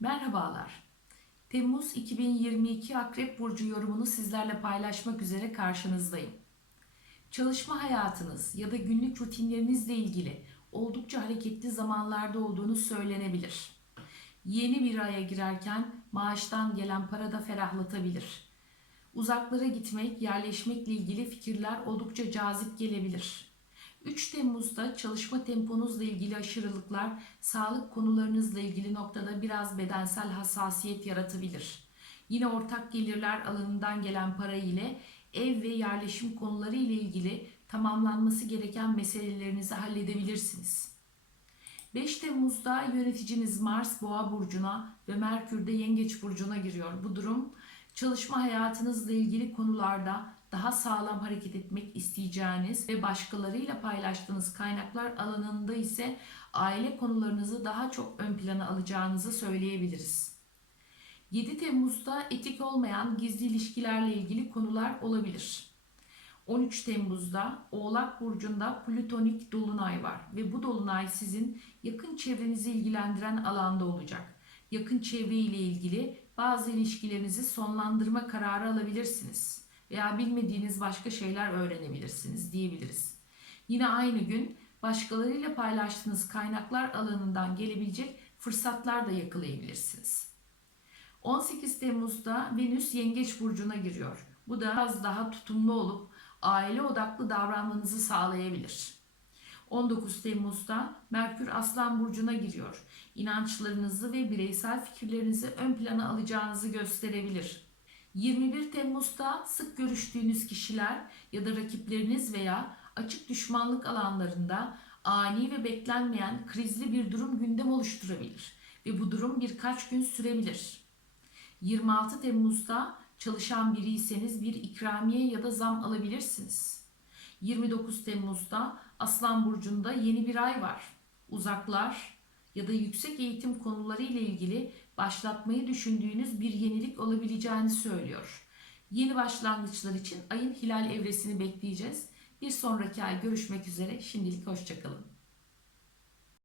Merhabalar. Temmuz 2022 Akrep Burcu yorumunu sizlerle paylaşmak üzere karşınızdayım. Çalışma hayatınız ya da günlük rutinlerinizle ilgili oldukça hareketli zamanlarda olduğunu söylenebilir. Yeni bir aya girerken maaştan gelen para da ferahlatabilir. Uzaklara gitmek, yerleşmekle ilgili fikirler oldukça cazip gelebilir. 3 Temmuz'da çalışma temponuzla ilgili aşırılıklar sağlık konularınızla ilgili noktada biraz bedensel hassasiyet yaratabilir. Yine ortak gelirler alanından gelen para ile ev ve yerleşim konuları ile ilgili tamamlanması gereken meselelerinizi halledebilirsiniz. 5 Temmuz'da yöneticiniz Mars Boğa burcuna ve Merkür de Yengeç burcuna giriyor. Bu durum çalışma hayatınızla ilgili konularda daha sağlam hareket etmek isteyeceğiniz ve başkalarıyla paylaştığınız kaynaklar alanında ise aile konularınızı daha çok ön plana alacağınızı söyleyebiliriz. 7 Temmuz'da etik olmayan gizli ilişkilerle ilgili konular olabilir. 13 Temmuz'da Oğlak Burcu'nda Plütonik Dolunay var ve bu Dolunay sizin yakın çevrenizi ilgilendiren alanda olacak. Yakın çevre ilgili bazı ilişkilerinizi sonlandırma kararı alabilirsiniz veya bilmediğiniz başka şeyler öğrenebilirsiniz diyebiliriz. Yine aynı gün başkalarıyla paylaştığınız kaynaklar alanından gelebilecek fırsatlar da yakalayabilirsiniz. 18 Temmuz'da Venüs Yengeç burcuna giriyor. Bu da biraz daha tutumlu olup aile odaklı davranmanızı sağlayabilir. 19 Temmuz'da Merkür Aslan burcuna giriyor. İnançlarınızı ve bireysel fikirlerinizi ön plana alacağınızı gösterebilir. 21 Temmuz'da sık görüştüğünüz kişiler ya da rakipleriniz veya açık düşmanlık alanlarında ani ve beklenmeyen krizli bir durum gündem oluşturabilir ve bu durum birkaç gün sürebilir. 26 Temmuz'da çalışan biriyseniz bir ikramiye ya da zam alabilirsiniz. 29 Temmuz'da Aslan Burcu'nda yeni bir ay var. Uzaklar ya da yüksek eğitim konuları ile ilgili başlatmayı düşündüğünüz bir yenilik olabileceğini söylüyor. Yeni başlangıçlar için ayın hilal evresini bekleyeceğiz. Bir sonraki ay görüşmek üzere. Şimdilik hoşçakalın.